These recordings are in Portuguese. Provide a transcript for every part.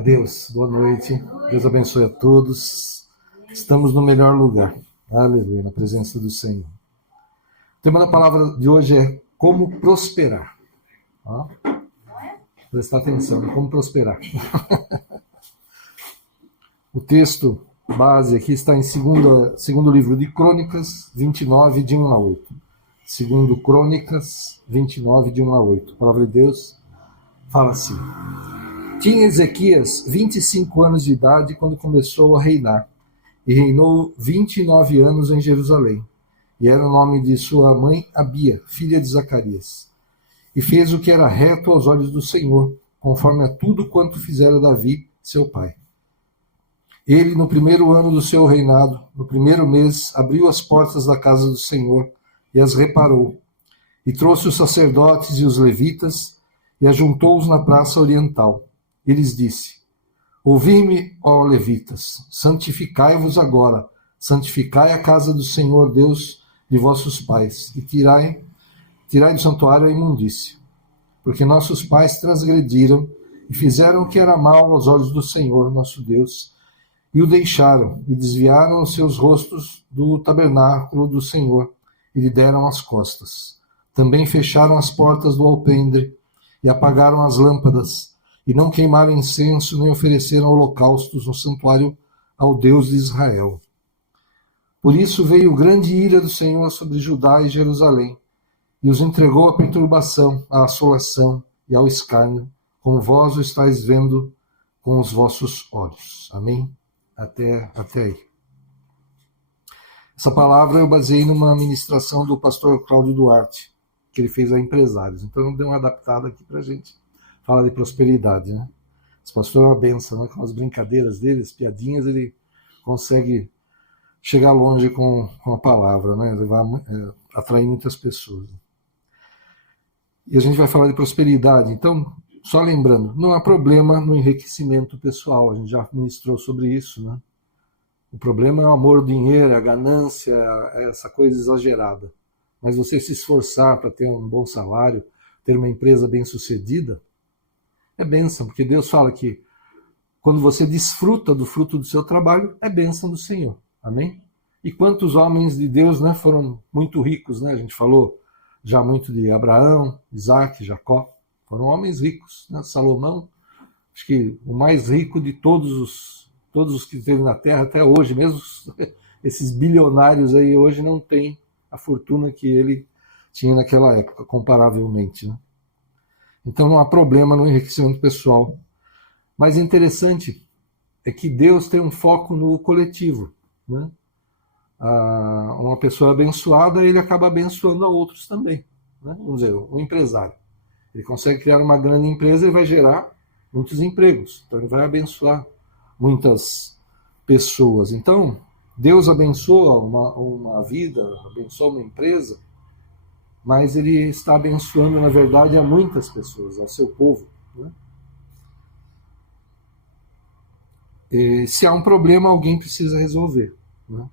Deus, boa noite, Deus abençoe a todos, estamos no melhor lugar, aleluia, na presença do Senhor. O tema da palavra de hoje é como prosperar, ó, prestar atenção, como prosperar. O texto base aqui está em segundo livro de Crônicas 29, de 1 a 8. Segundo Crônicas 29, de 1 a 8. A palavra de Deus fala assim: Tinha Ezequias 25 anos de idade quando começou a reinar, e reinou 29 anos em Jerusalém. E era o nome de sua mãe Abia, filha de Zacarias. E fez o que era reto aos olhos do Senhor, conforme a tudo quanto fizera Davi, seu pai. Ele, no primeiro ano do seu reinado, no primeiro mês, abriu as portas da casa do Senhor e as reparou. E trouxe os sacerdotes e os levitas e ajuntou-os na praça oriental. E lhes disse: Ouvi-me, ó levitas, santificai-vos agora, santificai a casa do Senhor Deus de vossos pais, e tirai do santuário a imundícia. Porque nossos pais transgrediram e fizeram o que era mal aos olhos do Senhor, nosso Deus, e o deixaram, e desviaram os seus rostos do tabernáculo do Senhor, e lhe deram as costas. Também fecharam as portas do alpendre, e apagaram as lâmpadas, e não queimaram incenso, nem ofereceram holocaustos no santuário ao Deus de Israel. Por isso veio grande ira do Senhor sobre Judá e Jerusalém, e os entregou à perturbação, à assolação e ao escárnio, como vós o estáis vendo com os vossos olhos. Amém? Até aí. Essa palavra eu baseei numa ministração do pastor Cláudio Duarte, que ele fez a empresários. Então eu dei uma adaptada aqui para a gente falar de prosperidade, né? Esse pastor é uma benção, né? Com as brincadeiras dele, as piadinhas, ele consegue chegar longe com a palavra, né? Ele vai atrair muitas pessoas. E a gente vai falar de prosperidade. Então, só lembrando, não há problema no enriquecimento pessoal. A gente já ministrou sobre isso, né? O problema é o amor ao dinheiro, a ganância, essa coisa exagerada. Mas você se esforçar para ter um bom salário, ter uma empresa bem-sucedida, é bênção, porque Deus fala que quando você desfruta do fruto do seu trabalho, é bênção do Senhor. Amém? E quantos homens de Deus, né, foram muito ricos, né? A gente falou já muito de Abraão, Isaac, Jacó. Foram homens ricos, né? Salomão, acho que o mais rico de todos os que teve na Terra até hoje, mesmo esses bilionários aí hoje não têm a fortuna que ele tinha naquela época, comparavelmente, né? Então não há problema no enriquecimento pessoal. Mas interessante é que Deus tem um foco no coletivo, né? Uma pessoa abençoada, ele acaba abençoando a outros também, né? Vamos dizer, um empresário. Ele consegue criar uma grande empresa e vai gerar muitos empregos. Então ele vai abençoar muitas pessoas. Então, Deus abençoa uma vida, abençoa uma empresa, mas ele está abençoando, na verdade, a muitas pessoas, ao seu povo, né? E se há um problema, alguém precisa resolver, né?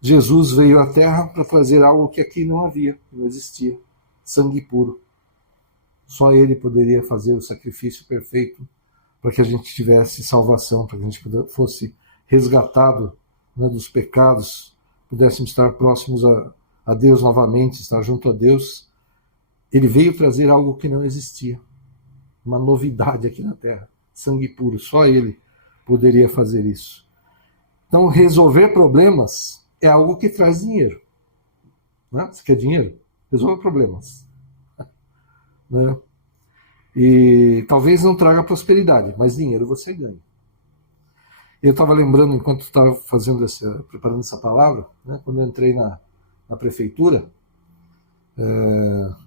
Jesus veio à Terra para trazer algo que aqui não havia, não existia: sangue puro. Só ele poderia fazer o sacrifício perfeito para que a gente tivesse salvação, para que a gente fosse resgatado, né, dos pecados, pudéssemos estar próximos a Deus novamente, estar junto a Deus. Ele veio trazer algo que não existia, uma novidade aqui na Terra: sangue puro. Só ele poderia fazer isso. Então, resolver problemas é algo que traz dinheiro, né? Você quer dinheiro? Resolva problemas, né? E talvez não traga prosperidade, mas dinheiro você ganha. Eu estava lembrando, enquanto estava preparando essa palavra, né, quando eu entrei na prefeitura,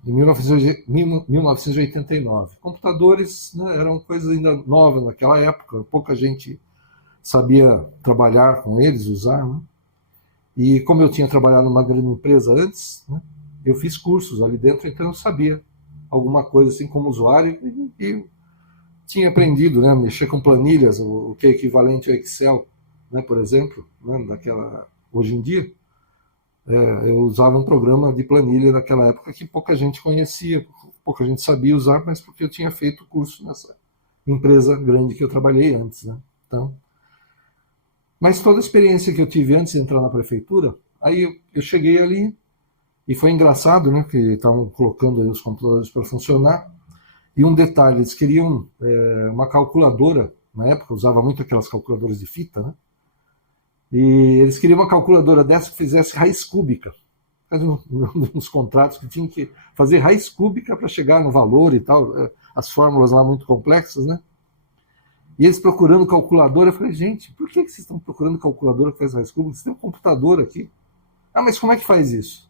em 1989. Computadores, né, eram coisas ainda novas naquela época, pouca gente sabia trabalhar com eles, usar, né? E como eu tinha trabalhado numa grande empresa antes, né, eu fiz cursos ali dentro, então eu sabia alguma coisa assim como usuário e tinha aprendido, né, mexer com planilhas, o que é equivalente ao Excel, né, por exemplo, né, hoje em dia. Eu usava um programa de planilha naquela época que pouca gente conhecia, pouca gente sabia usar, mas porque eu tinha feito curso empresa grande que eu trabalhei antes, né? Então, mas toda a experiência que eu tive antes de entrar na prefeitura, aí eu cheguei ali e foi engraçado, né? Que estavam colocando aí os computadores para funcionar. E um detalhe, eles queriam uma calculadora, na época usava muito aquelas calculadoras de fita, né? E eles queriam uma calculadora dessa que fizesse raiz cúbica. Uns contratos que tinham que fazer raiz cúbica para chegar no valor e tal, as fórmulas lá muito complexas, né? E eles procurando calculadora, eu falei, gente, por que vocês estão procurando calculadora que faz raiz cúbica? Vocês têm um computador aqui. Ah, mas como é que faz isso?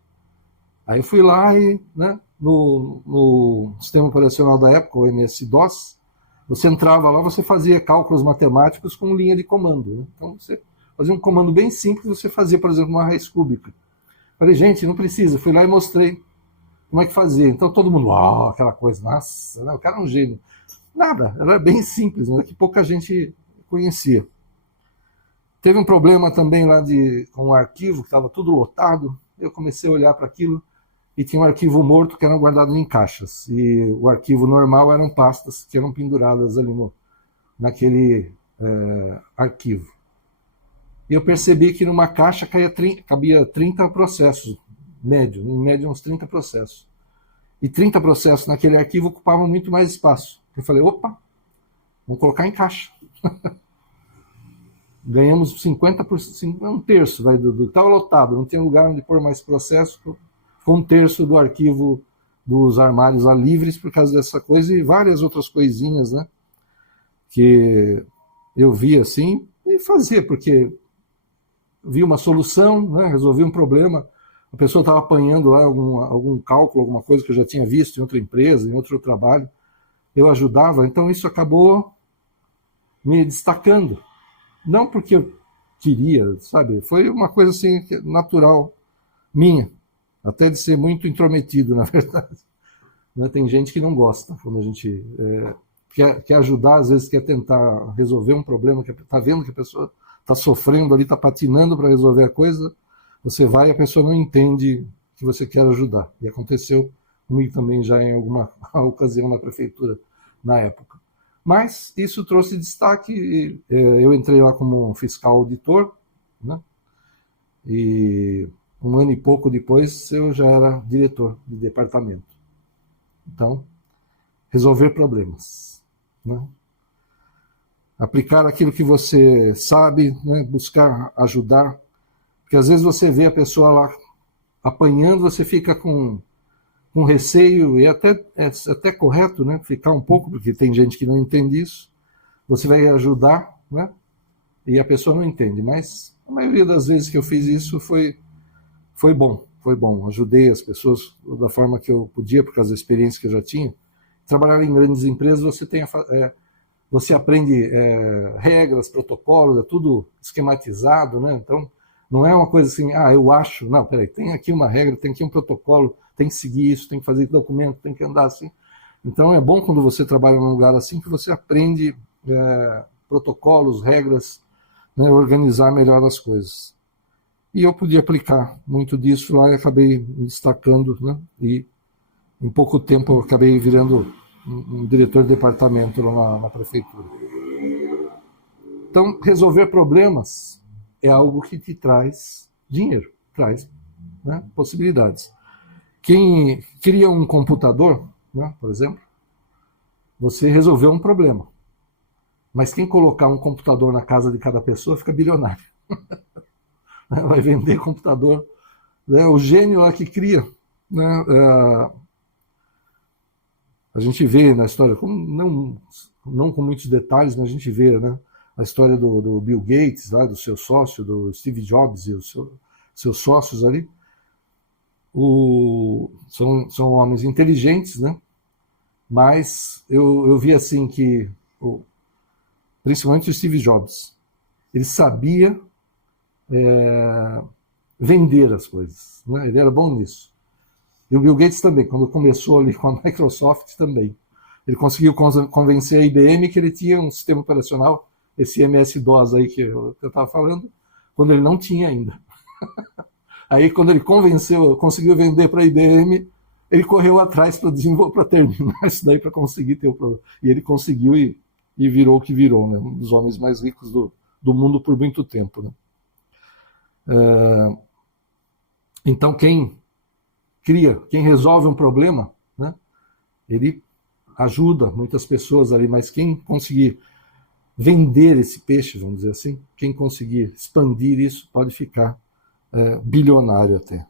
Aí eu fui lá e, né, no sistema operacional da época, o MS-DOS, você entrava lá, você fazia cálculos matemáticos com linha de comando, né? Então você fazia um comando bem simples, você fazia, por exemplo, uma raiz cúbica. Falei, gente, não precisa. Fui lá e mostrei como é que fazia. Então todo mundo, uau, aquela coisa, nossa, né? O cara é um gênio. Nada, era bem simples, né? Que pouca gente conhecia. Teve um problema também lá com o arquivo, que estava tudo lotado. Eu comecei a olhar para aquilo e tinha um arquivo morto que era guardado em caixas. E o arquivo normal eram pastas que eram penduradas ali naquele arquivo. E eu percebi que numa caixa cabia 30 processos, médio, em média uns 30 processos. E 30 processos naquele arquivo ocupavam muito mais espaço. Eu falei, opa, vamos colocar em caixa. Ganhamos 50%, um terço, estava lotado, não tinha lugar onde pôr mais processo, ficou um terço do arquivo dos armários lá livres por causa dessa coisa e várias outras coisinhas, né, que eu vi assim e fazia, porque vi uma solução, né, resolvi um problema, a pessoa estava apanhando lá algum cálculo, alguma coisa que eu já tinha visto em outra empresa, em outro trabalho, eu ajudava, então isso acabou me destacando. Não porque eu queria, sabe? Foi uma coisa assim natural minha, até de ser muito intrometido, na verdade. Né? Tem gente que não gosta quando a gente quer ajudar, às vezes quer tentar resolver um problema, que está vendo que a pessoa está sofrendo ali, está patinando para resolver a coisa, você vai e a pessoa não entende que você quer ajudar. E aconteceu comigo também já em alguma ocasião na prefeitura, na época. Mas isso trouxe destaque, eu entrei lá como fiscal auditor, né? E um ano e pouco depois eu já era diretor de departamento. Então, resolver problemas, né? Aplicar aquilo que você sabe, né? Buscar ajudar, porque às vezes você vê a pessoa lá apanhando, você fica com receio, e é até correto, né, ficar um pouco, porque tem gente que não entende isso, você vai ajudar, né, e a pessoa não entende, mas a maioria das vezes que eu fiz isso foi bom, ajudei as pessoas da forma que eu podia, por causa da experiência que eu já tinha. Trabalhar em grandes empresas, você aprende regras, protocolos, é tudo esquematizado, né, então não é uma coisa assim, eu acho, não, peraí, tem aqui uma regra, tem aqui um protocolo, tem que seguir isso, tem que fazer documento, tem que andar assim. Então é bom quando você trabalha num lugar assim que você aprende protocolos, regras, né, organizar melhor as coisas. E eu podia aplicar muito disso lá e acabei me destacando, né, e em pouco tempo eu acabei virando um diretor de departamento lá na prefeitura. Então, resolver problemas é algo que te traz dinheiro, traz, né, possibilidades. Quem cria um computador, né, por exemplo, você resolveu um problema. Mas quem colocar um computador na casa de cada pessoa fica bilionário. Vai vender computador. Né, o gênio lá que cria. Né, a gente vê na história, não com muitos detalhes, mas a gente vê, né, a história do Bill Gates, lá, do seu sócio, do Steve Jobs e os seus sócios ali. São homens inteligentes, né? Mas eu vi assim que, principalmente o Steve Jobs, ele sabia vender as coisas, né? Ele era bom nisso. E o Bill Gates também, quando começou ali com a Microsoft também. Ele conseguiu convencer a IBM que ele tinha um sistema operacional, esse MS-DOS aí que eu estava falando, quando ele não tinha ainda. Aí, quando ele conseguiu vender para a IBM, ele correu atrás para terminar isso daí, para conseguir ter o problema. E ele conseguiu, e e virou o que virou, né? Um dos homens mais ricos do mundo por muito tempo, né? Então, quem resolve um problema, né? Ele ajuda muitas pessoas ali, mas quem conseguir vender esse peixe, vamos dizer assim, quem conseguir expandir isso pode ficar bilionário até.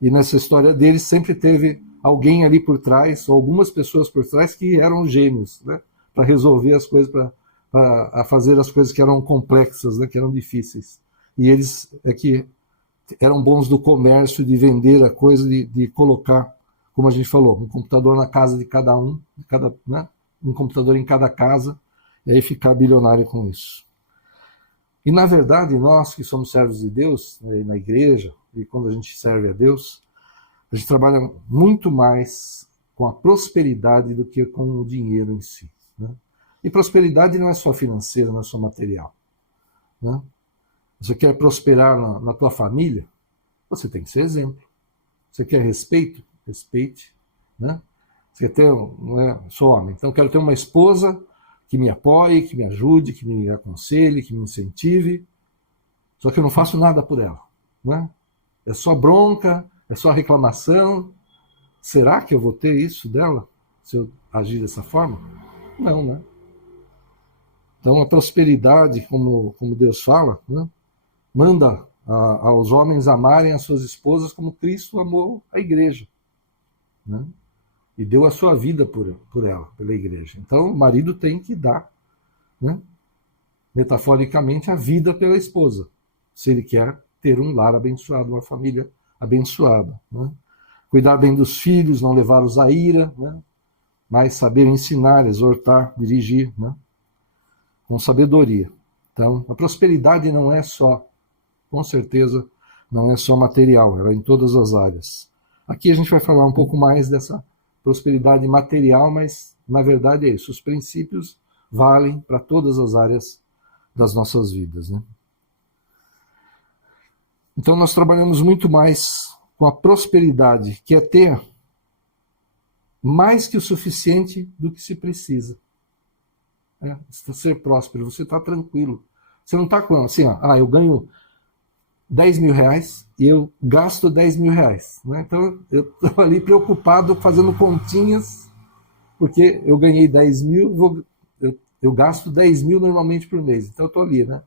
E nessa história dele sempre teve alguém ali por trás, ou algumas pessoas por trás que eram gênios, né? Para resolver as coisas, para fazer as coisas que eram complexas, né? Que eram difíceis. E eles que eram bons do comércio, de vender a coisa, de colocar, como a gente falou, um computador na casa de cada um, né? Um computador em cada casa, e aí ficar bilionário com isso. E, na verdade, nós que somos servos de Deus, na igreja, e quando a gente serve a Deus, a gente trabalha muito mais com a prosperidade do que com o dinheiro em si, né? E prosperidade não é só financeira, não é só material, né? Você quer prosperar na tua família? Você tem que ser exemplo. Você quer respeito? Respeite, né? Você quer ter, não é, sou homem, então eu quero ter uma esposa que me apoie, que me ajude, que me aconselhe, que me incentive, só que eu não faço nada por ela, né? É só bronca, é só reclamação. Será que eu vou ter isso dela se eu agir dessa forma? Não, né? Então a prosperidade, como Deus fala, né? Manda aos homens amarem as suas esposas como Cristo amou a igreja, né? E deu a sua vida por ela, pela igreja. Então o marido tem que dar, né, metaforicamente, a vida pela esposa, se ele quer ter um lar abençoado, uma família abençoada, né? Cuidar bem dos filhos, não levá-los à ira, né? Mas saber ensinar, exortar, dirigir, né? Com sabedoria. Então a prosperidade não é só, com certeza, não é só material, ela é em todas as áreas. Aqui a gente vai falar um pouco mais dessa prosperidade material, mas na verdade é isso. Os princípios valem para todas as áreas das nossas vidas, né? Então nós trabalhamos muito mais com a prosperidade, que é ter mais que o suficiente do que se precisa. Ser próspero, você está tranquilo. Você não está com assim, eu ganho 10 mil reais e eu gasto 10 mil reais, né? Então eu estou ali preocupado fazendo continhas, porque eu ganhei 10 mil, eu gasto 10 mil normalmente por mês, então eu estou ali, né?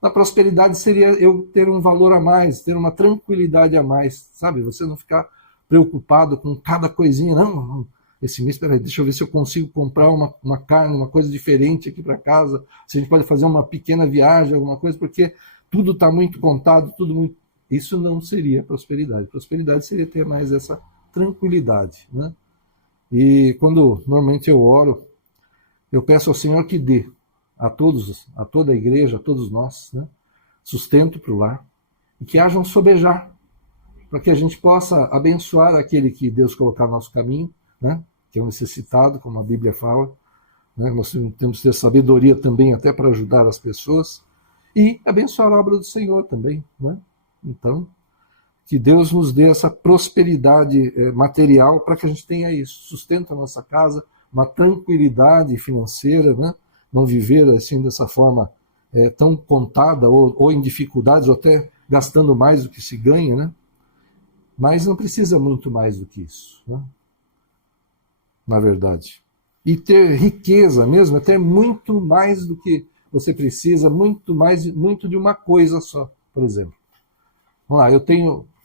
Na prosperidade seria eu ter um valor a mais, ter uma tranquilidade a mais, sabe? Você não ficar preocupado com cada coisinha, não, esse mês, peraí, deixa eu ver se eu consigo comprar uma carne, uma coisa diferente aqui para casa, se a gente pode fazer uma pequena viagem, alguma coisa, porque tudo está muito contado, tudo muito... Isso não seria prosperidade. Prosperidade seria ter mais essa tranquilidade, né? E quando normalmente eu oro, eu peço ao Senhor que dê a todos, a toda a igreja, a todos nós, né, sustento para o lar, e que haja um sobejar, para que a gente possa abençoar aquele que Deus colocar no nosso caminho, né, que é o necessitado, como a Bíblia fala, né? Nós temos que ter sabedoria também até para ajudar as pessoas, e abençoar a obra do Senhor também, né? Então, que Deus nos dê essa prosperidade material para que a gente tenha isso, sustento a nossa casa, uma tranquilidade financeira, né? Não viver assim dessa forma tão contada, ou em dificuldades, ou até gastando mais do que se ganha, né? Mas não precisa muito mais do que isso, né? Na verdade. E ter riqueza mesmo, é ter muito mais do que você precisa, muito de uma coisa só, por exemplo. Vamos lá,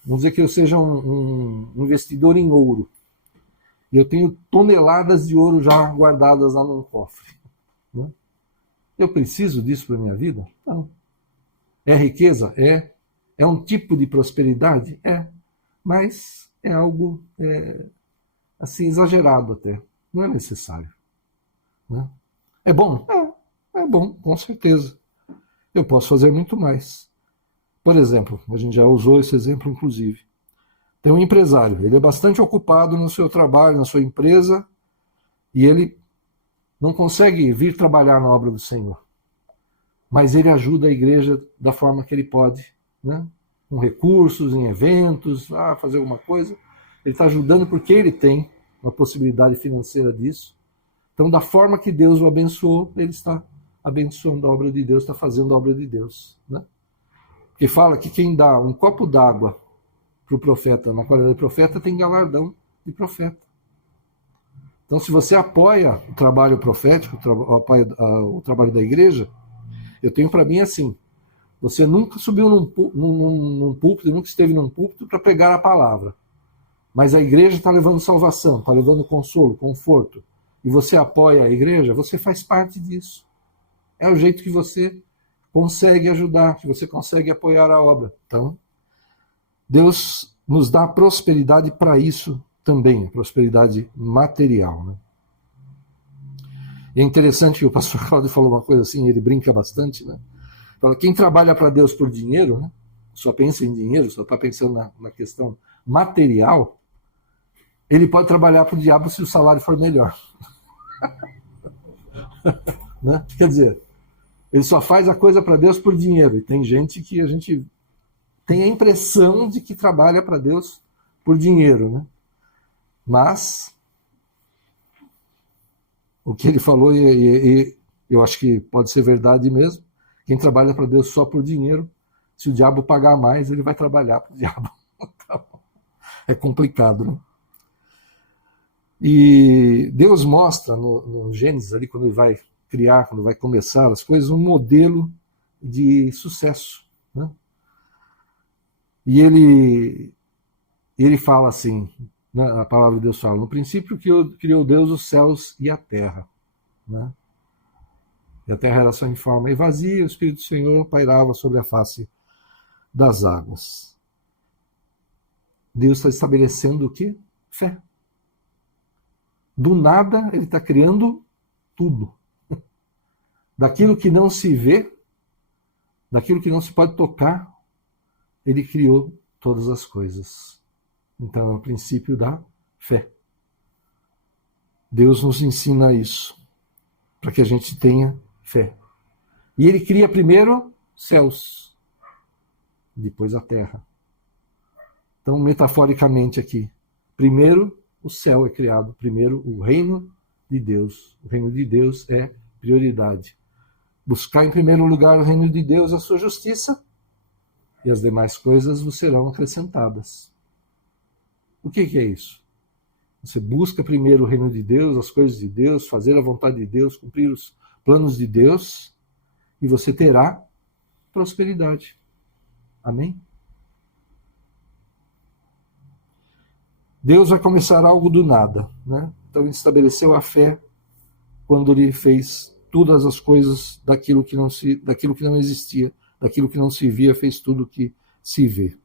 vamos dizer que eu seja um investidor em ouro. E eu tenho toneladas de ouro já guardadas lá num cofre, né? Eu preciso disso para a minha vida? Não. É riqueza? É. É um tipo de prosperidade? É. Mas é algo assim exagerado até. Não é necessário, né? É bom? É bom, com certeza. Eu posso fazer muito mais. Por exemplo, a gente já usou esse exemplo, inclusive. Tem um empresário, ele é bastante ocupado no seu trabalho, na sua empresa, e ele não consegue vir trabalhar na obra do Senhor. Mas ele ajuda a igreja da forma que ele pode, né? Com recursos, em eventos, fazer alguma coisa. Ele está ajudando porque ele tem uma possibilidade financeira disso. Então, da forma que Deus o abençoou, ele está abençoando a obra de Deus, está fazendo a obra de Deus. Né? Porque fala que quem dá um copo d'água para o profeta, na qualidade de profeta, tem galardão de profeta. Então, se você apoia o trabalho profético, o trabalho da igreja, eu tenho para mim assim, você nunca subiu num púlpito, nunca esteve num púlpito para pregar a palavra. Mas a igreja está levando salvação, está levando consolo, conforto. E você apoia a igreja, você faz parte disso. É o jeito que você consegue ajudar, que você consegue apoiar a obra. Então, Deus nos dá prosperidade para isso também, prosperidade material. Né? E é interessante que o pastor Cláudio falou uma coisa assim, ele brinca bastante, né? Fala, quem trabalha para Deus por dinheiro, né? Só pensa em dinheiro, só está pensando na questão material, ele pode trabalhar para o diabo se o salário for melhor. Né? Quer dizer, ele só faz a coisa para Deus por dinheiro. E tem gente que a gente tem a impressão de que trabalha para Deus por dinheiro. Né? Mas o que ele falou, e eu acho que pode ser verdade mesmo, quem trabalha para Deus só por dinheiro, se o diabo pagar mais, ele vai trabalhar para o diabo. É complicado, né? E Deus mostra no Gênesis, ali, quando ele vai criar, quando vai começar as coisas, um modelo de sucesso. Né? E ele fala assim, né, a palavra de Deus fala, no princípio criou Deus os céus e a terra. Né? E a terra era só em forma e vazia, o Espírito do Senhor pairava sobre a face das águas. Deus está estabelecendo o quê? Fé. Do nada, ele está criando tudo. Daquilo que não se vê, daquilo que não se pode tocar, ele criou todas as coisas. Então, é o princípio da fé. Deus nos ensina isso, para que a gente tenha fé. E ele cria primeiro céus, depois a terra. Então, metaforicamente aqui, primeiro o céu é criado, primeiro o reino de Deus. O reino de Deus é prioridade. Buscar em primeiro lugar o reino de Deus, a sua justiça, e as demais coisas vos serão acrescentadas. O que é isso? Você busca primeiro o reino de Deus, as coisas de Deus, fazer a vontade de Deus, cumprir os planos de Deus, e você terá prosperidade. Amém? Deus vai começar algo do nada. Né? Então ele estabeleceu a fé quando ele fez todas as coisas daquilo que não existia, daquilo que não se via, fez tudo o que se vê.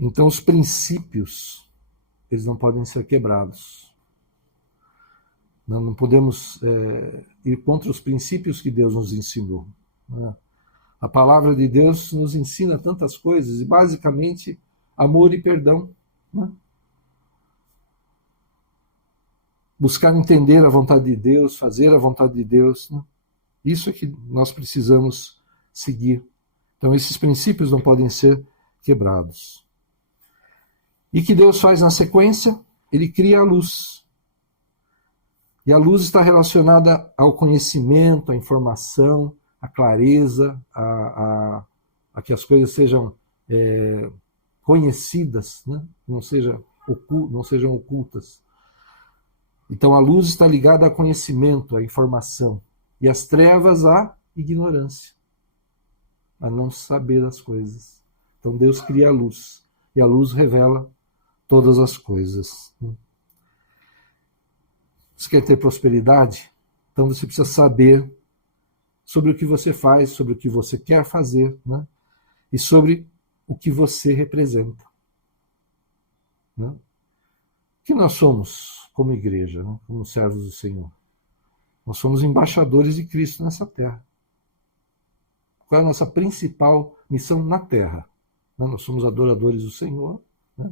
Então os princípios, eles não podem ser quebrados. Não podemos ir contra os princípios que Deus nos ensinou. Né? A palavra de Deus nos ensina tantas coisas, e basicamente amor e perdão. Né? Buscar entender a vontade de Deus, fazer a vontade de Deus. Né? Isso é que nós precisamos seguir. Então esses princípios não podem ser quebrados. E que Deus faz na sequência? Ele cria a luz. E a luz está relacionada ao conhecimento, à informação, à clareza, a que as coisas sejam conhecidas, né? não sejam ocultas. Então a luz está ligada ao conhecimento, à informação, e as trevas à ignorância, a não saber as coisas. Então Deus cria a luz, e a luz revela todas as coisas. Você quer ter prosperidade? Então você precisa saber sobre o que você faz, sobre o que você quer fazer, né? E sobre o que você representa. Né? O que nós somos como igreja, né? Como servos do Senhor? Nós somos embaixadores de Cristo nessa terra. Qual é a nossa principal missão na terra? Nós somos adoradores do Senhor, né?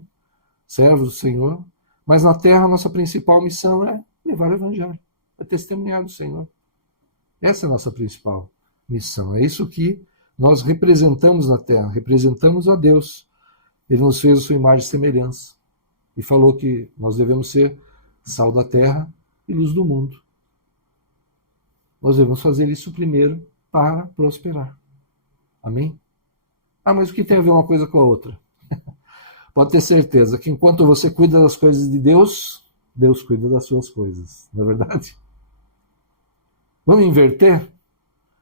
Servos do Senhor, mas na terra a nossa principal missão é levar o Evangelho, é testemunhar do Senhor. Essa é a nossa principal missão. É isso que nós representamos na terra, representamos a Deus. Ele nos fez a sua imagem e semelhança e falou que nós devemos ser sal da terra e luz do mundo. Nós devemos fazer isso primeiro para prosperar. Amém? Mas o que tem a ver uma coisa com a outra? Pode ter certeza que enquanto você cuida das coisas de Deus, Deus cuida das suas coisas. Não é verdade? Vamos inverter?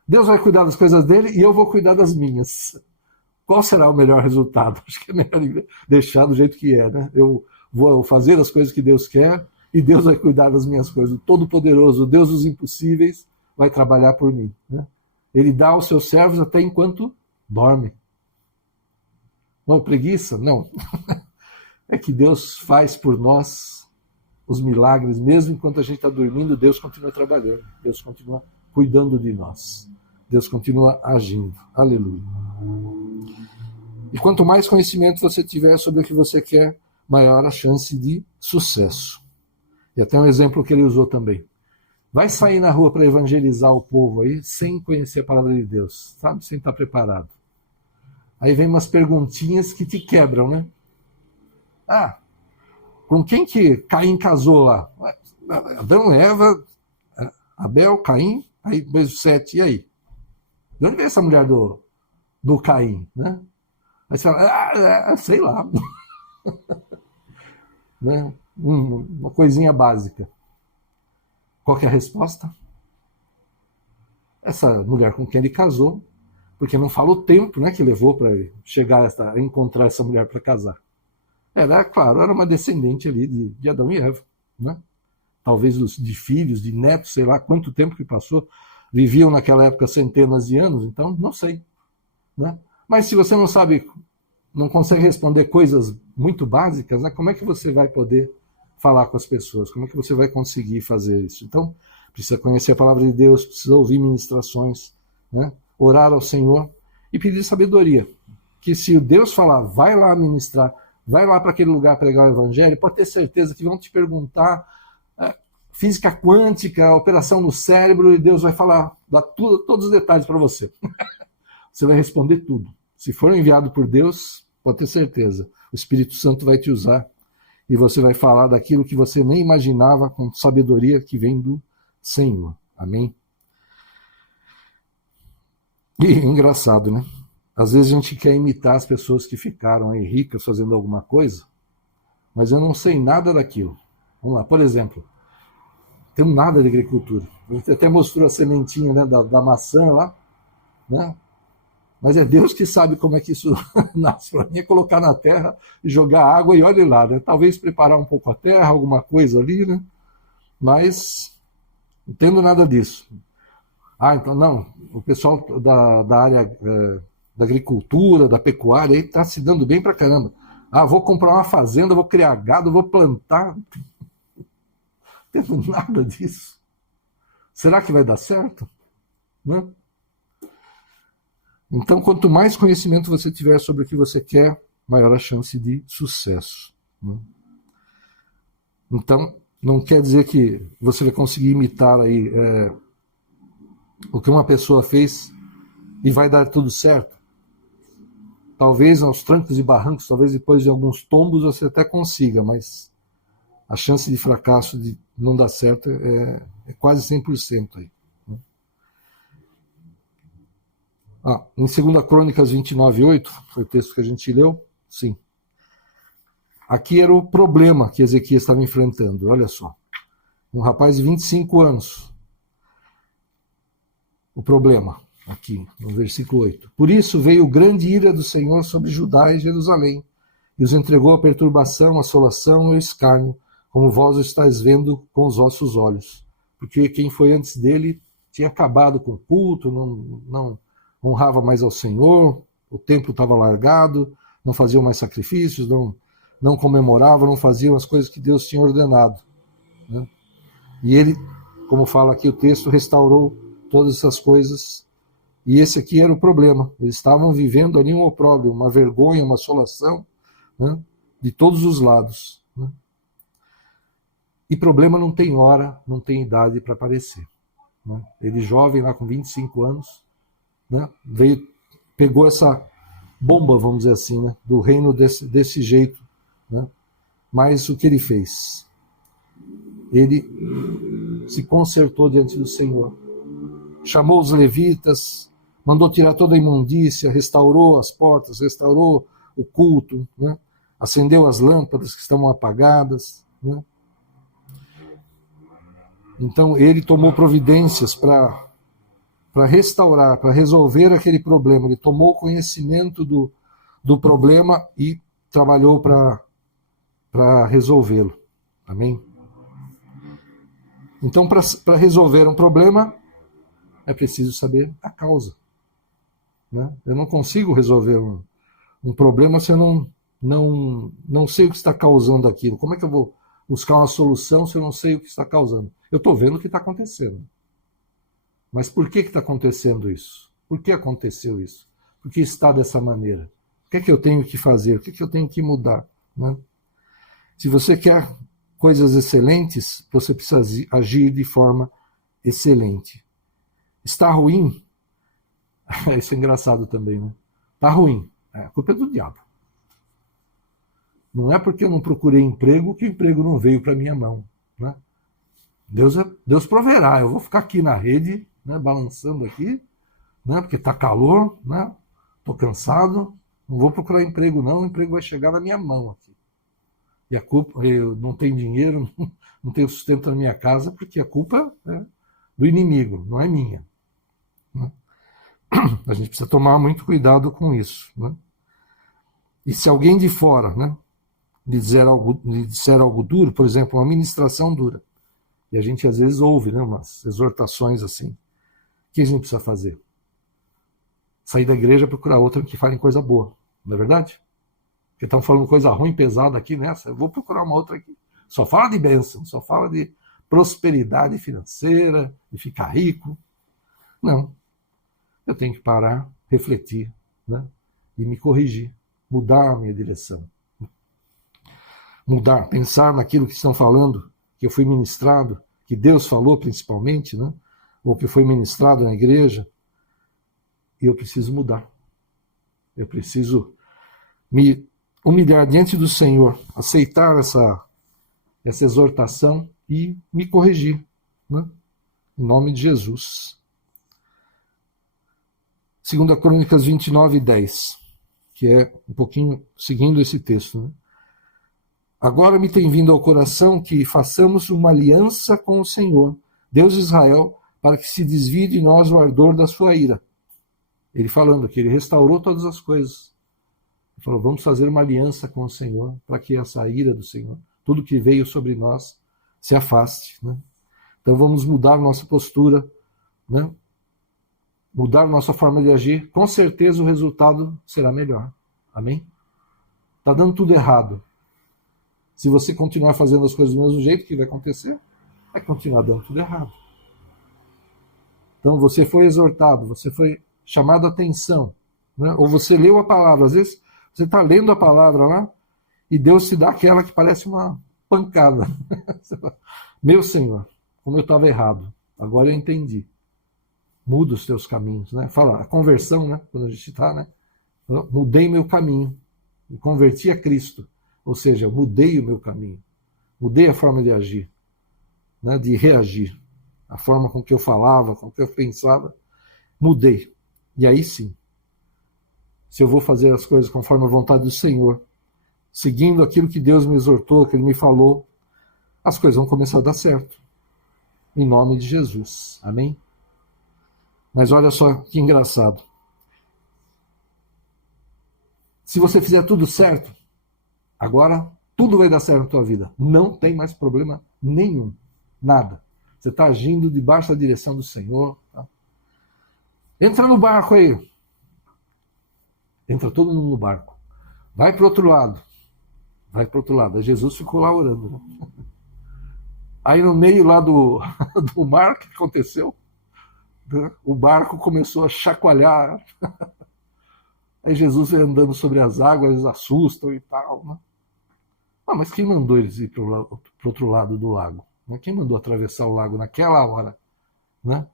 Deus vai cuidar das coisas dele e eu vou cuidar das minhas. Qual será o melhor resultado? Acho que é melhor deixar do jeito que é, né? Eu vou fazer as coisas que Deus quer e Deus vai cuidar das minhas coisas. O Todo-Poderoso, o Deus dos impossíveis, vai trabalhar por mim, né? Ele dá aos seus servos até enquanto dormem. Não, preguiça? Não. É que Deus faz por nós os milagres, mesmo enquanto a gente está dormindo, Deus continua trabalhando, Deus continua cuidando de nós, Deus continua agindo. Aleluia. E quanto mais conhecimento você tiver sobre o que você quer, maior a chance de sucesso. E até um exemplo que ele usou também. Vai sair na rua para evangelizar o povo aí, sem conhecer a palavra de Deus, sabe? Sem estar preparado. Aí vem umas perguntinhas que te quebram, né? Com quem que Caim casou lá? Adão, Eva, Abel, Caim, aí depois o Sete, e aí? De onde veio essa mulher do Caim, né? Aí você fala, sei lá. Né? Uma coisinha básica. Qual que é a resposta? Essa mulher com quem ele casou, porque não fala o tempo, né, que levou para chegar a encontrar essa mulher para casar. Claro, era uma descendente ali de Adão e Eva, né? Talvez de filhos, de netos, sei lá quanto tempo que passou. Viviam naquela época centenas de anos, então não sei, né? Mas se você não sabe, não consegue responder coisas muito básicas, né, como é que você vai poder falar com as pessoas? Como é que você vai conseguir fazer isso? Então, precisa conhecer a palavra de Deus, precisa ouvir ministrações, né? Orar ao Senhor e pedir sabedoria. Que se o Deus falar, vai lá ministrar, vai lá para aquele lugar pregar o evangelho, pode ter certeza que vão te perguntar física quântica, operação no cérebro, e Deus vai falar, dar todos os detalhes para você. Você vai responder tudo. Se for enviado por Deus, pode ter certeza, o Espírito Santo vai te usar e você vai falar daquilo que você nem imaginava, com sabedoria que vem do Senhor. Amém? E engraçado, né? Às vezes a gente quer imitar as pessoas que ficaram aí ricas fazendo alguma coisa, mas eu não sei nada daquilo. Vamos lá, por exemplo, não tenho nada de agricultura. A gente até mostrou a sementinha, né, da maçã lá, né? Mas é Deus que sabe como é que isso nasce. Para mim é colocar na terra e jogar água e olha lá, né? Talvez preparar um pouco a terra, alguma coisa ali, né? Mas não entendo nada disso. Então não, o pessoal da área da agricultura, da pecuária, aí está se dando bem pra caramba. Vou comprar uma fazenda, vou criar gado, vou plantar. Não entendo nada disso. Será que vai dar certo? Né? Então, quanto mais conhecimento você tiver sobre o que você quer, maior a chance de sucesso. Né? Então, não quer dizer que você vai conseguir imitar aí o que uma pessoa fez e vai dar tudo certo. Talvez aos trancos e barrancos, talvez depois de alguns tombos você até consiga, mas a chance de fracasso, de não dar certo, é quase 100% aí. Em 2 Crônicas 29:8, foi o texto que a gente leu, sim. Aqui era o problema que Ezequias estava enfrentando, olha só. Um rapaz de 25 anos. O problema, aqui no versículo 8. Por isso veio grande ira do Senhor sobre Judá e Jerusalém, e os entregou à perturbação, à assolação e ao escárnio, como vós o estáis vendo com os vossos olhos. Porque quem foi antes dele tinha acabado com o culto, não honrava mais ao Senhor, o templo estava largado, não faziam mais sacrifícios, não comemoravam, não faziam as coisas que Deus tinha ordenado. Né? E ele, como fala aqui o texto, restaurou todas essas coisas. E esse aqui era o problema. Eles estavam vivendo ali um opróbrio, uma vergonha, uma assolação, né? De todos os lados. Né? E problema não tem hora, não tem idade para aparecer. Né? Ele jovem, lá com 25 anos, né? Pegou essa bomba, vamos dizer assim, né? Do reino desse jeito. Né? Mas o que ele fez? Ele se consertou diante do Senhor. Chamou os levitas, mandou tirar toda a imundícia, restaurou as portas, restaurou o culto, né? Acendeu as lâmpadas que estavam apagadas, né? Então ele tomou providências para restaurar, para resolver aquele problema. Ele tomou conhecimento do problema e trabalhou para resolvê-lo. Amém? Então, para resolver um problema, é preciso saber a causa. Né? Eu não consigo resolver um problema se eu não sei o que está causando aquilo. Como é que eu vou buscar uma solução se eu não sei o que está causando? Eu estou vendo o que está acontecendo. Mas por que está acontecendo isso? Por que aconteceu isso? Por que está dessa maneira? O que é que eu tenho que fazer? O que é que eu tenho que mudar? Né? Se você quer coisas excelentes, você precisa agir de forma excelente. Está ruim? Isso é engraçado também, né? Está ruim. A culpa é do diabo. Não é porque eu não procurei emprego que o emprego não veio para minha mão. Né? Deus proverá. Eu vou ficar aqui na rede, né, balançando aqui, né, porque está calor, né? Estou cansado, não vou procurar emprego não, o emprego vai chegar na minha mão aqui. E a culpa, eu não tenho dinheiro, não tenho sustento na minha casa, porque a culpa é do inimigo, não é minha. Né? A gente precisa tomar muito cuidado com isso. Né? E se alguém de fora, né, lhe disser algo duro, por exemplo, uma ministração dura, e a gente às vezes ouve, né, umas exortações assim, o que a gente precisa fazer? Sair da igreja e procurar outra que fale coisa boa, não é verdade? Porque estão falando coisa ruim, pesada aqui nessa, eu vou procurar uma outra aqui. Só fala de bênção, só fala de prosperidade financeira, de ficar rico. Não. Eu tenho que parar, refletir, né, e me corrigir, mudar a minha direção. Mudar, pensar naquilo que estão falando, que eu fui ministrado, que Deus falou principalmente, né, ou que foi ministrado na igreja, e eu preciso mudar. Eu preciso me humilhar diante do Senhor, aceitar essa exortação e me corrigir, né? Em nome de Jesus. 2 Crônicas 29:10, que é um pouquinho seguindo esse texto. Né? Agora me tem vindo ao coração que façamos uma aliança com o Senhor, Deus de Israel, para que se desvie de nós o ardor da sua ira. Ele falando que ele restaurou todas as coisas. Ele falou, vamos fazer uma aliança com o Senhor, para que essa ira do Senhor, tudo que veio sobre nós, se afaste. Né? Então vamos mudar nossa postura, né? Mudar nossa forma de agir. Com certeza o resultado será melhor. Amém? Está dando tudo errado. Se você continuar fazendo as coisas do mesmo jeito, o que vai acontecer? Vai continuar dando tudo errado. Então você foi exortado, você foi chamado a atenção, né? Ou você leu a palavra. Às vezes você está lendo a palavra lá e Deus te dá aquela que parece uma pancada. Meu Senhor, como eu estava errado, agora eu entendi. Muda os teus caminhos, né? Fala, a conversão, né? Quando a gente está, né? Eu mudei meu caminho, me converti a Cristo, ou seja, eu mudei o meu caminho, mudei a forma de agir, né? De reagir, a forma com que eu falava, com que eu pensava, mudei. E aí sim, se eu vou fazer as coisas conforme a vontade do Senhor, seguindo aquilo que Deus me exortou, que Ele me falou, as coisas vão começar a dar certo. Em nome de Jesus. Amém? Mas olha só que engraçado. Se você fizer tudo certo, agora tudo vai dar certo na tua vida. Não tem mais problema nenhum. Nada. Você está agindo debaixo da direção do Senhor. Tá? Entra no barco aí. Entra todo mundo no barco. Vai para o outro lado. Vai para o outro lado. Aí Jesus ficou lá orando. Né? Aí no meio lá do mar, o que aconteceu? O barco começou a chacoalhar. Aí Jesus vem andando sobre as águas, eles assustam e tal. Né? Ah, mas quem mandou eles ir para o outro lado do lago? Quem mandou atravessar o lago naquela hora? Né?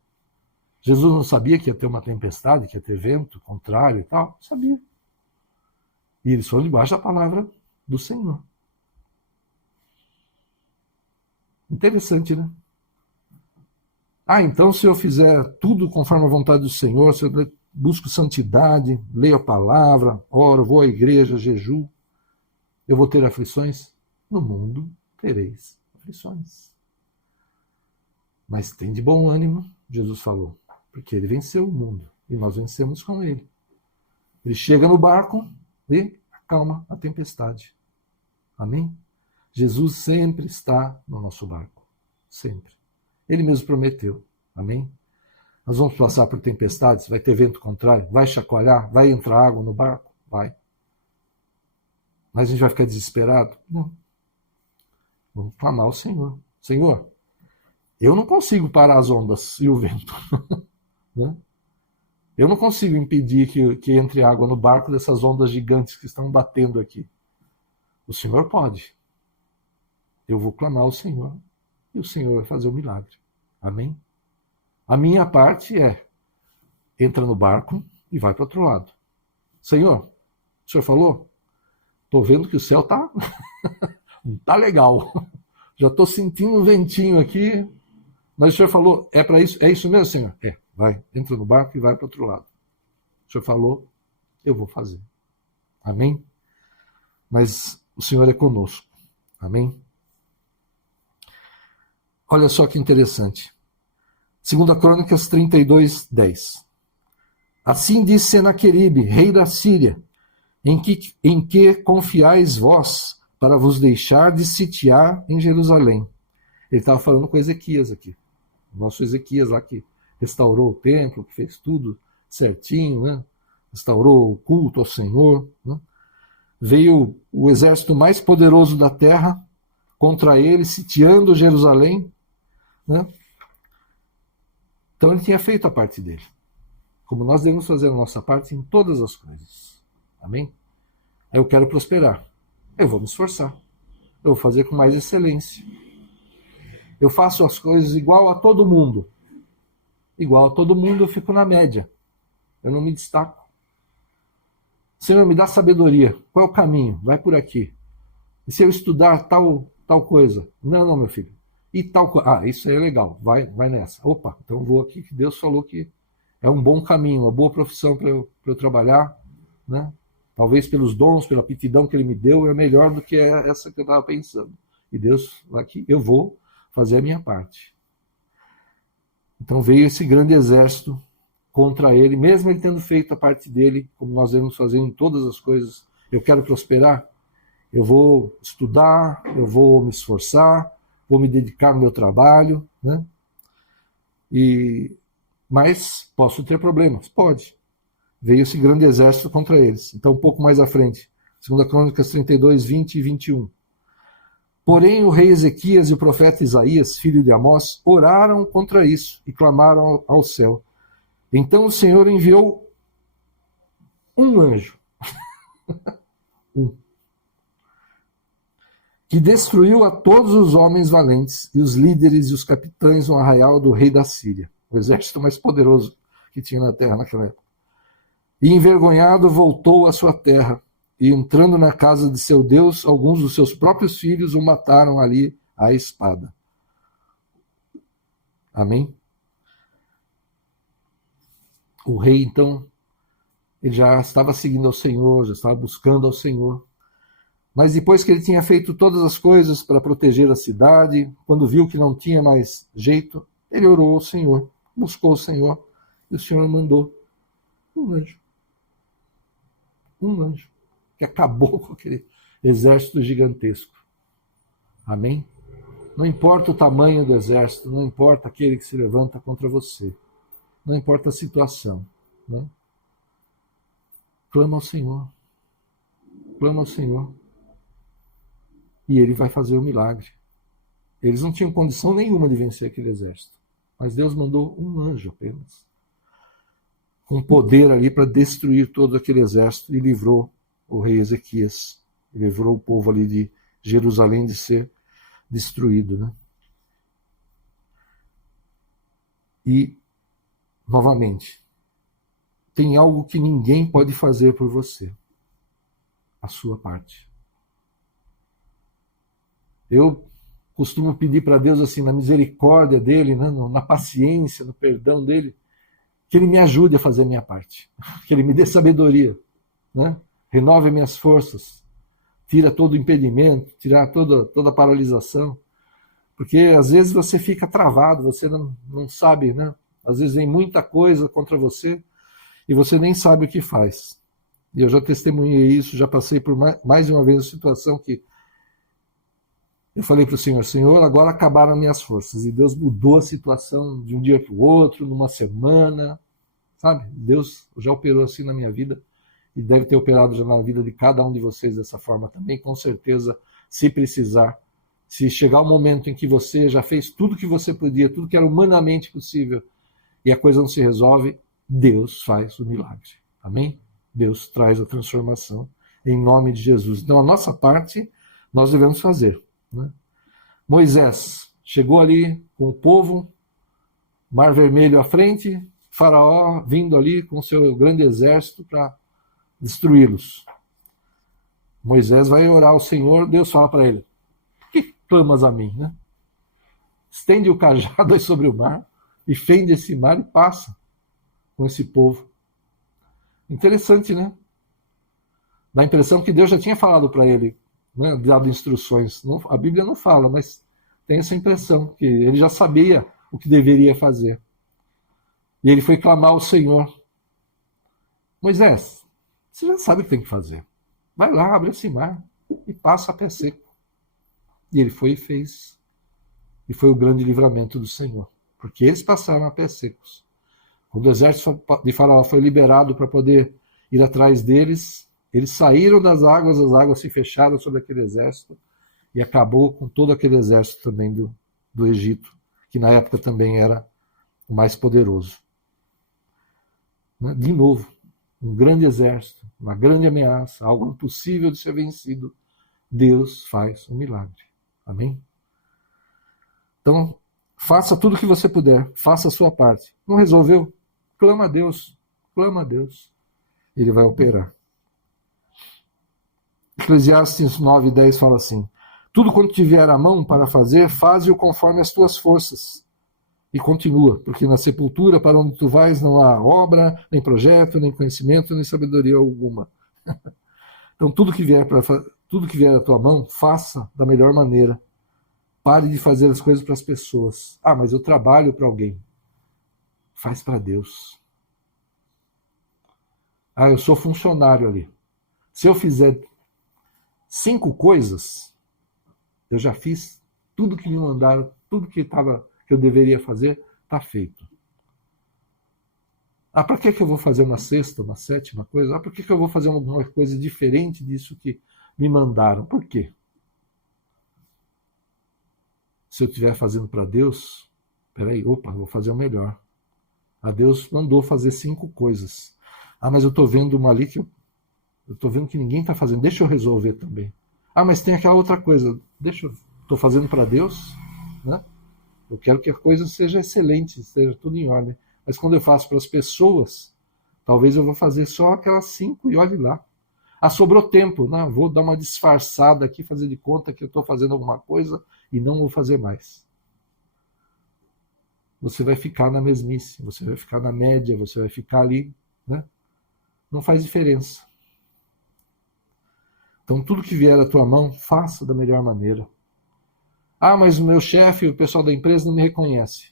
Jesus não sabia que ia ter uma tempestade, que ia ter vento contrário e tal? Sabia. E eles foram debaixo da palavra do Senhor. Interessante, né? Então se eu fizer tudo conforme a vontade do Senhor, se eu busco santidade, leio a palavra, oro, vou à igreja, jejuo, eu vou ter aflições? No mundo tereis aflições. Mas tem de bom ânimo, Jesus falou, porque ele venceu o mundo e nós vencemos com ele. Ele chega no barco e acalma a tempestade. Amém? Jesus sempre está no nosso barco. Sempre. Ele mesmo prometeu. Amém? Nós vamos passar por tempestades, vai ter vento contrário, vai chacoalhar, vai entrar água no barco? Vai. Mas a gente vai ficar desesperado? Não. Vamos clamar ao Senhor. Senhor, eu não consigo parar as ondas e o vento. Né? Eu não consigo impedir que entre água no barco dessas ondas gigantes que estão batendo aqui. O Senhor pode. Eu vou clamar ao Senhor e o Senhor vai fazer o milagre. Amém? A minha parte é, entra no barco e vai para o outro lado. Senhor, o Senhor falou? Estou vendo que o céu tá não tá legal. Já estou sentindo um ventinho aqui. Mas o Senhor falou, é para isso? É isso mesmo, Senhor? Vai, entra no barco e vai para o outro lado. O Senhor falou, eu vou fazer. Amém? Mas o Senhor é conosco. Amém? Olha só que interessante. 2 Crônicas 32, 10. Assim diz Senaqueribe, rei da Síria, em que confiais vós para vos deixar de sitiar em Jerusalém. Ele estava falando com Ezequias aqui. O nosso Ezequias lá que restaurou o templo, que fez tudo certinho, né? Restaurou o culto ao Senhor. Né? Veio o exército mais poderoso da terra contra ele, sitiando Jerusalém. Né? Então ele tinha feito a parte dele. Como nós devemos fazer a nossa parte em todas as coisas. Amém? Eu quero prosperar. Eu vou me esforçar. Eu vou fazer com mais excelência. Eu faço as coisas igual a todo mundo. Igual a todo mundo, eu fico na média. Eu não me destaco. Senhor, me dá sabedoria. Qual é o caminho? Vai por aqui. E se eu estudar tal coisa? Não, meu filho. E tal coisa? Isso aí é legal. Vai nessa. Opa, então vou aqui, que Deus falou que é um bom caminho, uma boa profissão para eu trabalhar. Né? Talvez pelos dons, pela aptidão que Ele me deu, é melhor do que essa que eu estava pensando. E Deus, aqui, eu vou fazer a minha parte. Então veio esse grande exército contra ele, mesmo ele tendo feito a parte dele, como nós devemos fazer em todas as coisas. Eu quero prosperar, eu vou estudar, eu vou me esforçar, vou me dedicar no meu trabalho, né? Mas posso ter problemas? Pode. Veio esse grande exército contra eles. Então, um pouco mais à frente, 2 Crônicas 32, 20 e 21. Porém, o rei Ezequias e o profeta Isaías, filho de Amós, oraram contra isso e clamaram ao céu. Então o Senhor enviou um anjo, que destruiu a todos os homens valentes e os líderes e os capitães no arraial do rei da Síria, o exército mais poderoso que tinha na terra naquela época. E envergonhado voltou à sua terra, e entrando na casa de seu Deus, alguns dos seus próprios filhos o mataram ali à espada. Amém? O rei, então, ele já estava seguindo ao Senhor, já estava buscando ao Senhor. Mas depois que ele tinha feito todas as coisas para proteger a cidade, quando viu que não tinha mais jeito, ele orou ao Senhor, buscou o Senhor, e o Senhor mandou um anjo. Um anjo, que acabou com aquele exército gigantesco. Amém? Não importa o tamanho do exército, não importa aquele que se levanta contra você, não importa a situação. Né? Clama ao Senhor. Clama ao Senhor. E Ele vai fazer o milagre. Eles não tinham condição nenhuma de vencer aquele exército. Mas Deus mandou um anjo apenas. Com poder ali para destruir todo aquele exército e livrou o rei Ezequias. E livrou o povo ali de Jerusalém de ser destruído. Né? E, novamente, tem algo que ninguém pode fazer por você. A sua parte. Eu costumo pedir para Deus, assim, na misericórdia dele, né, na paciência, no perdão dele, que ele me ajude a fazer a minha parte, que ele me dê sabedoria, né? Renove minhas forças, tira todo o impedimento, tira toda a paralisação, porque às vezes você fica travado, você não sabe, né? Às vezes vem muita coisa contra você e você nem sabe o que faz. E eu já testemunhei isso, já passei por mais de uma vez a situação que eu falei para o Senhor, Senhor, agora acabaram minhas forças. E Deus mudou a situação de um dia para o outro, numa semana, sabe? Deus já operou assim na minha vida e deve ter operado já na vida de cada um de vocês dessa forma também, com certeza, se precisar. Se chegar o momento em que você já fez tudo que você podia, tudo que era humanamente possível, e a coisa não se resolve, Deus faz o milagre. Amém? Deus traz a transformação em nome de Jesus. Então, a nossa parte, nós devemos fazer. Né? Moisés chegou ali com o povo, Mar Vermelho à frente, Faraó vindo ali com seu grande exército para destruí-los. Moisés vai orar ao Senhor, Deus fala para ele, por que clamas a mim? Né? Estende o cajado aí sobre o mar, e fende esse mar e passa com esse povo. Interessante, né? Dá a impressão que Deus já tinha falado para ele, né, dado instruções. Não, a Bíblia não fala, mas tem essa impressão, que ele já sabia o que deveria fazer. E ele foi clamar ao Senhor. Moisés, você já sabe o que tem que fazer. Vai lá, abre esse mar e passa a pé seco. E ele foi e fez. E foi o grande livramento do Senhor. Porque eles passaram a pé secos. Quando o exército de Faraó foi liberado para poder ir atrás deles, eles saíram das águas, as águas se fecharam sobre aquele exército e acabou com todo aquele exército também do Egito, que na época também era o mais poderoso. De novo, um grande exército, uma grande ameaça, algo impossível de ser vencido, Deus faz um milagre. Amém? Então, faça tudo o que você puder, faça a sua parte. Não resolveu? Clama a Deus, clama a Deus. Ele vai operar. Eclesiastes 9:10 fala assim, tudo quanto tiver à mão para fazer, faze-o conforme as tuas forças. E continua, porque na sepultura para onde tu vais não há obra, nem projeto, nem conhecimento, nem sabedoria alguma. Então tudo que vier à tua mão, faça da melhor maneira. Pare de fazer as coisas para as pessoas. Ah, mas eu trabalho para alguém. Faz para Deus. Ah, eu sou funcionário ali. Se eu fizer 5 coisas, eu já fiz tudo que me mandaram, tudo que eu deveria fazer, está feito. Ah, para que eu vou fazer uma 6ª, uma 7ª coisa? Ah, por que eu vou fazer alguma coisa diferente disso que me mandaram? Por quê? Se eu estiver fazendo para Deus, vou fazer o melhor. A Deus mandou fazer 5 coisas. Ah, mas eu estou vendo uma ali que eu estou vendo que ninguém está fazendo. Deixa eu resolver também. Ah, mas tem aquela outra coisa. Estou fazendo para Deus, né? Eu quero que a coisa seja excelente, seja tudo em ordem. Mas quando eu faço para as pessoas, talvez eu vou fazer só aquelas 5 e olhe lá. Ah, sobrou tempo. Não, vou dar uma disfarçada aqui, fazer de conta que eu estou fazendo alguma coisa e não vou fazer mais. Você vai ficar na mesmice, você vai ficar na média, você vai ficar ali, né? Não faz diferença. Então, tudo que vier à tua mão, faça da melhor maneira. Ah, mas o meu chefe, o pessoal da empresa não me reconhece.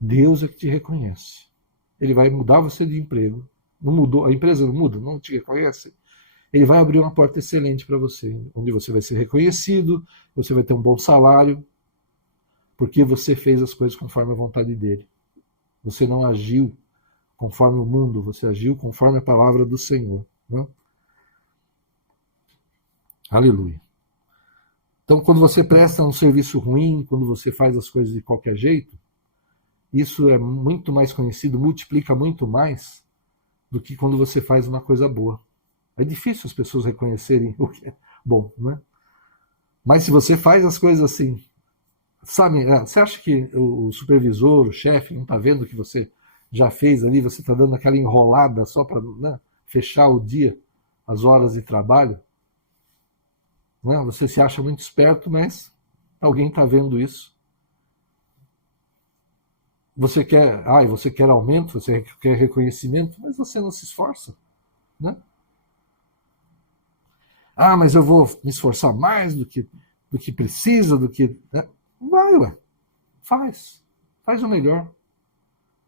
Deus é que te reconhece. Ele vai mudar você de emprego. Não mudou, a empresa não muda, não te reconhece. Ele vai abrir uma porta excelente para você, onde você vai ser reconhecido, você vai ter um bom salário, porque você fez as coisas conforme a vontade dele. Você não agiu conforme o mundo, você agiu conforme a palavra do Senhor. Né? Aleluia. Então, quando você presta um serviço ruim, quando você faz as coisas de qualquer jeito, isso é muito mais conhecido, multiplica muito mais do que quando você faz uma coisa boa. É difícil as pessoas reconhecerem o que é bom, né? Mas se você faz as coisas assim, sabe, você acha que o supervisor, o chefe, não está vendo o que você já fez ali, você está dando aquela enrolada só para, né, fechar o dia, as horas de trabalho? Né? Você se acha muito esperto, mas Alguém está vendo isso? Você quer aumento, você quer reconhecimento, mas você não se esforça, né? Mas eu vou me esforçar mais do que precisa, do que... Né? Vai, ué. Faz o melhor.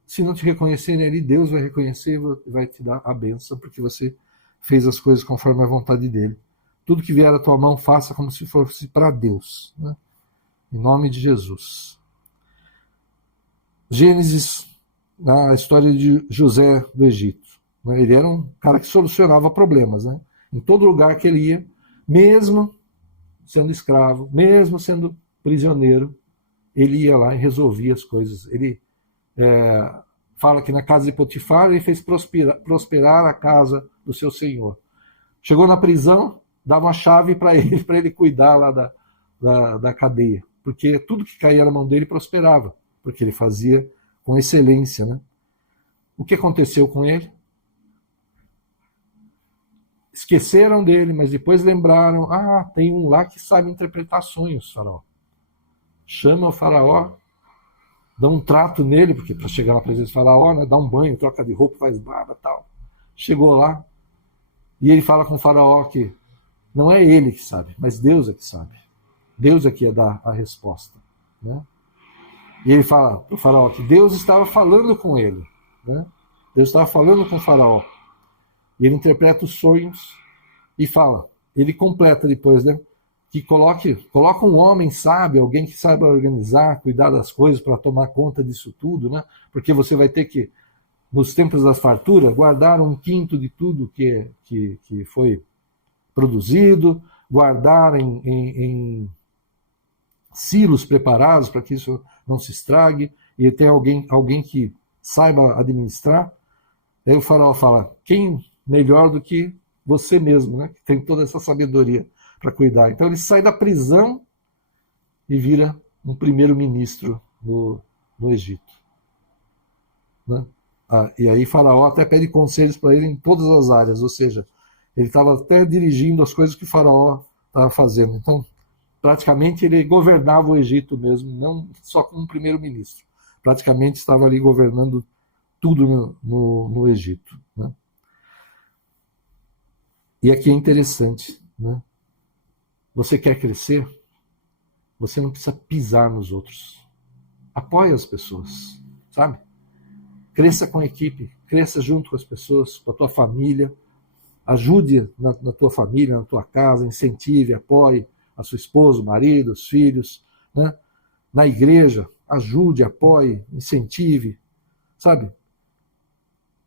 Se não te reconhecerem ali, Deus vai reconhecer e vai te dar a bênção, porque você fez as coisas conforme a vontade dele. Tudo que vier à tua mão, faça como se fosse para Deus, né? Em nome de Jesus. Gênesis, na história de José do Egito. Ele era um cara que solucionava problemas, né? Em todo lugar que ele ia, mesmo sendo escravo, mesmo sendo prisioneiro, ele ia lá e resolvia as coisas. Ele fala que na casa de Potifar ele fez prosperar a casa do seu senhor. Chegou na prisão, dava uma chave para ele cuidar lá da cadeia, porque tudo que caía na mão dele prosperava, porque ele fazia com excelência, né? O que aconteceu com ele? Esqueceram dele, mas depois lembraram, tem um lá que sabe interpretar sonhos, faraó. Chama o faraó, dá um trato nele, porque para chegar na presença do faraó, né, dá um banho, troca de roupa, faz barba e tal. Chegou lá, e ele fala com o faraó que não é ele que sabe, mas Deus é que sabe. Deus é que ia dar a resposta, né? E ele fala para o faraó que Deus estava falando com ele, né? Deus estava falando com o faraó. E ele interpreta os sonhos e fala, ele completa depois, né? Que coloca um homem sábio, alguém que saiba organizar, cuidar das coisas para tomar conta disso tudo, né? Porque você vai ter que, nos tempos das farturas, guardar 1/5 de tudo que foi produzido, guardar em silos preparados para que isso não se estrague, e tem alguém que saiba administrar. Aí o faraó fala, quem melhor do que você mesmo, né? Que tem toda essa sabedoria para cuidar. Então ele sai da prisão e vira um primeiro-ministro no Egito, né? E aí Faraó até pede conselhos para ele em todas as áreas, ou seja, ele estava até dirigindo as coisas que o Faraó estava fazendo. Então, praticamente ele governava o Egito mesmo, não só como um primeiro-ministro. Praticamente estava ali governando tudo no Egito, né? E aqui é interessante, né? Você quer crescer? Você não precisa pisar nos outros. Apoie as pessoas, sabe? Cresça com a equipe, cresça junto com as pessoas, com a tua família. Ajude na tua família, na tua casa, incentive, apoie a sua esposa, o marido, os filhos, né? Na igreja, ajude, apoie, incentive, sabe?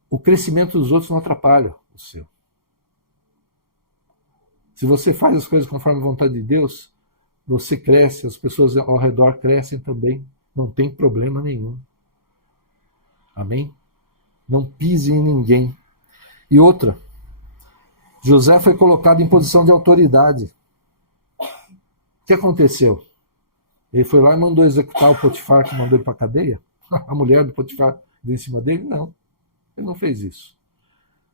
O crescimento dos outros não atrapalha o seu. Se você faz as coisas conforme a vontade de Deus, você cresce, as pessoas ao redor crescem também, não tem problema nenhum. Amém? Não pise em ninguém. E outra, José foi colocado em posição de autoridade. O que aconteceu? Ele foi lá e mandou executar o Potifar, que mandou ele para a cadeia? A mulher do Potifar veio em cima dele? Não, ele não fez isso.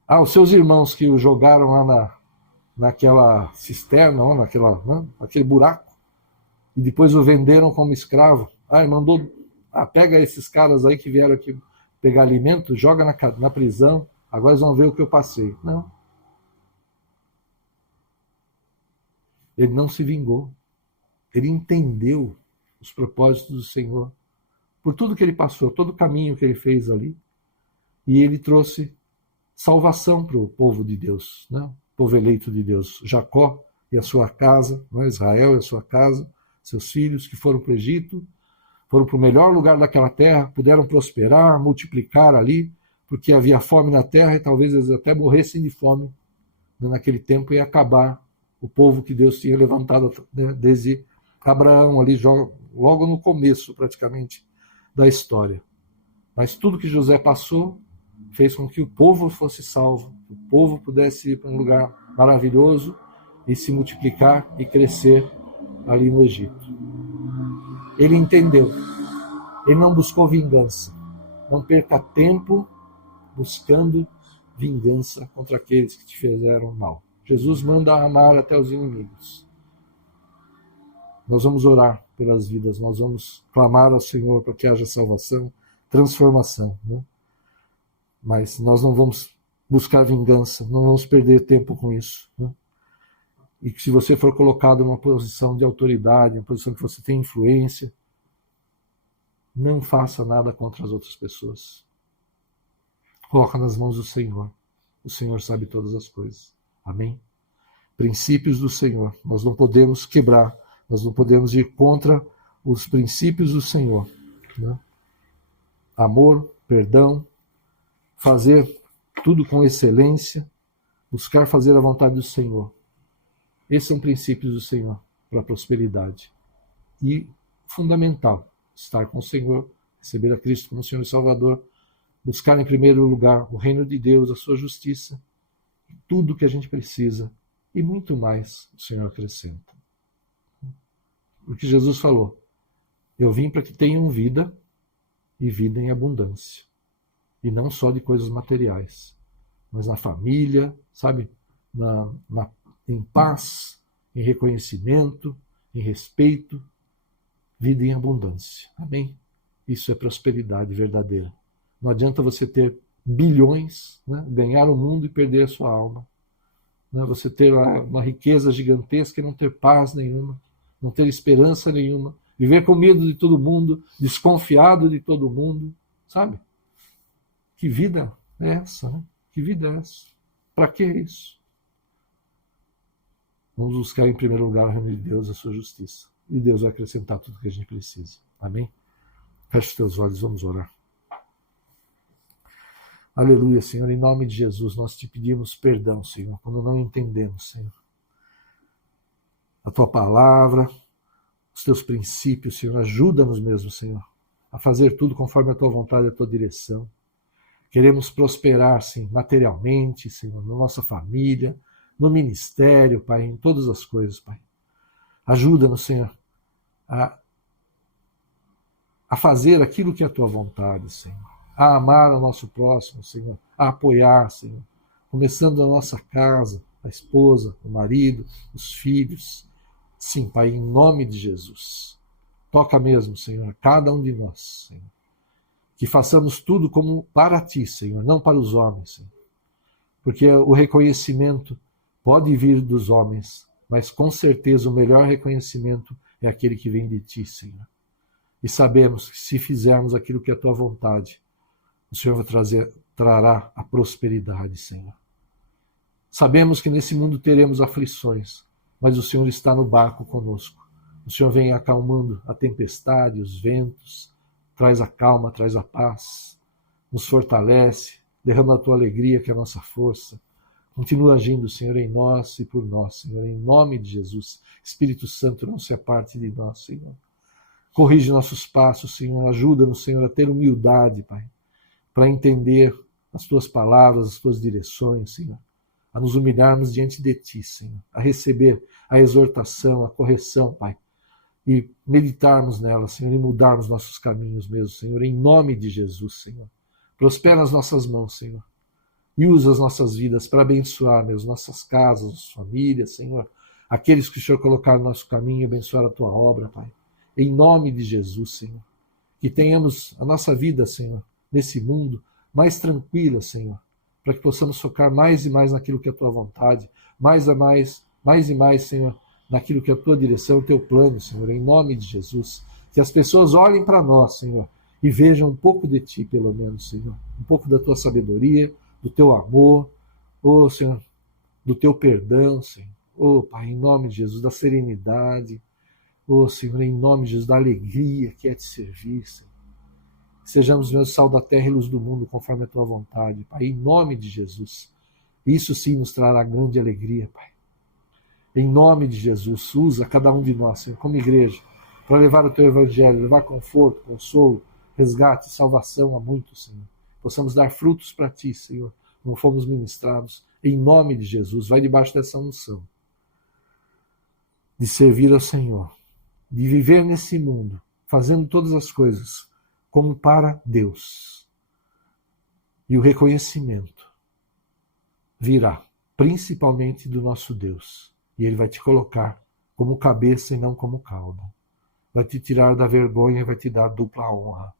Os seus irmãos que o jogaram lá naquela cisterna, naquele buraco, e depois o venderam como escravo. Ele mandou, pega esses caras aí que vieram aqui pegar alimento, joga na prisão, agora eles vão ver o que eu passei. Não. Ele não se vingou. Ele entendeu os propósitos do Senhor, por tudo que ele passou, todo o caminho que ele fez ali, e ele trouxe salvação para o povo de Deus, né? Povo eleito de Deus, Jacó e a sua casa, né? Israel e a sua casa, seus filhos que foram para o Egito, foram para o melhor lugar daquela terra, puderam prosperar, multiplicar ali, porque havia fome na terra e talvez eles até morressem de fome, né? Naquele tempo ia acabar o povo que Deus tinha levantado, né? Desde Abraão, ali logo no começo praticamente da história. Mas tudo que José passou fez com que o povo fosse salvo, que o povo pudesse ir para um lugar maravilhoso e se multiplicar e crescer ali no Egito. Ele entendeu, ele não buscou vingança. Não perca tempo buscando vingança contra aqueles que te fizeram mal. Jesus manda amar até os inimigos. Nós vamos orar pelas vidas, nós vamos clamar ao Senhor para que haja salvação, transformação, né? Mas nós não vamos buscar vingança, não vamos perder tempo com isso, né? E que se você for colocado numa posição de autoridade, uma posição que você tem influência, não faça nada contra as outras pessoas. Coloca nas mãos do Senhor. O Senhor sabe todas as coisas. Amém? Princípios do Senhor. Nós não podemos quebrar, nós não podemos ir contra os princípios do Senhor, né? Amor, perdão, fazer tudo com excelência, buscar fazer a vontade do Senhor. Esses são princípios do Senhor para a prosperidade. E fundamental, estar com o Senhor, receber a Cristo como Senhor e Salvador, buscar em primeiro lugar o reino de Deus, a sua justiça, tudo que a gente precisa e muito mais o Senhor acrescenta. Porque Jesus falou, eu vim para que tenham vida e vida em abundância. E não só de coisas materiais, mas na família, sabe? Em paz, em reconhecimento, em respeito, vida em abundância. Amém? Isso é prosperidade verdadeira. Não adianta você ter bilhões, né? Ganhar o mundo e perder a sua alma. Né? Você ter uma riqueza gigantesca e não ter paz nenhuma, não ter esperança nenhuma, viver com medo de todo mundo, desconfiado de todo mundo, sabe? Que vida é essa? Né? Que vida é essa? Para que isso? Vamos buscar em primeiro lugar o reino de Deus, a sua justiça. E Deus vai acrescentar tudo que a gente precisa. Amém? Feche os teus olhos, vamos orar. Aleluia, Senhor. Em nome de Jesus, nós te pedimos perdão, Senhor, quando não entendemos, Senhor, a tua palavra, os teus princípios, Senhor. Ajuda-nos mesmo, Senhor, a fazer tudo conforme a tua vontade e a tua direção. Queremos prosperar, sim, materialmente, Senhor, na nossa família, no ministério, Pai, em todas as coisas, Pai. Ajuda-nos, Senhor, a fazer aquilo que é a tua vontade, Senhor. A amar o nosso próximo, Senhor. A apoiar, Senhor. Começando a nossa casa, a esposa, o marido, os filhos. Sim, Pai, em nome de Jesus. Toca mesmo, Senhor, cada um de nós, Senhor. Que façamos tudo como para ti, Senhor, não para os homens, Senhor. Porque o reconhecimento pode vir dos homens, mas com certeza o melhor reconhecimento é aquele que vem de ti, Senhor. E sabemos que se fizermos aquilo que é a tua vontade, o Senhor trará a prosperidade, Senhor. Sabemos que nesse mundo teremos aflições, mas o Senhor está no barco conosco. O Senhor vem acalmando a tempestade, os ventos, traz a calma, traz a paz, nos fortalece, derrama a tua alegria, que é a nossa força. Continua agindo, Senhor, em nós e por nós, Senhor, em nome de Jesus. Espírito Santo, não se aparte de nós, Senhor. Corrige nossos passos, Senhor. Ajuda-nos, Senhor, a ter humildade, Pai, para entender as tuas palavras, as tuas direções, Senhor. A nos humilharmos diante de ti, Senhor. A receber a exortação, a correção, Pai. E meditarmos nela, Senhor, e mudarmos nossos caminhos mesmo, Senhor, em nome de Jesus, Senhor. Prospera as nossas mãos, Senhor. E usa as nossas vidas para abençoar, Deus, nossas casas, nossas famílias, Senhor. Aqueles que o Senhor colocar no nosso caminho e abençoar a tua obra, Pai. Em nome de Jesus, Senhor. Que tenhamos a nossa vida, Senhor, nesse mundo mais tranquila, Senhor. Para que possamos focar mais e mais naquilo que é a tua vontade. Mais e mais, Senhor, naquilo que é a tua direção, o teu plano, Senhor. Em nome de Jesus. Que as pessoas olhem para nós, Senhor, e vejam um pouco de ti, pelo menos, Senhor. Um pouco da tua sabedoria, do teu amor, oh, Senhor, do teu perdão, Senhor. Oh, Pai, em nome de Jesus, da serenidade. Oh, Senhor, em nome de Jesus, da alegria que é te servir, Senhor. Sejamos, meu sal da terra e luz do mundo, conforme a tua vontade, Pai, em nome de Jesus. Isso sim nos trará grande alegria, Pai. Em nome de Jesus, usa cada um de nós, Senhor, como igreja, para levar o teu evangelho, levar conforto, consolo, resgate, salvação a muitos, Senhor. Possamos dar frutos para ti, Senhor, como fomos ministrados, em nome de Jesus. Vai debaixo dessa unção de servir ao Senhor, de viver nesse mundo, fazendo todas as coisas como para Deus. E o reconhecimento virá, principalmente do nosso Deus. E Ele vai te colocar como cabeça e não como cauda. Vai te tirar da vergonha e vai te dar dupla honra,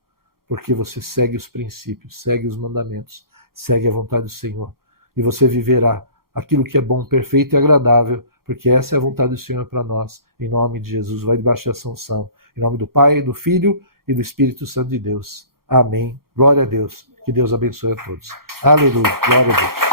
porque você segue os princípios, segue os mandamentos, segue a vontade do Senhor. E você viverá aquilo que é bom, perfeito e agradável, porque essa é a vontade do Senhor para nós. Em nome de Jesus, vai debaixo dessa unção. Em nome do Pai, do Filho e do Espírito Santo de Deus. Amém. Glória a Deus. Que Deus abençoe a todos. Aleluia. Glória a Deus.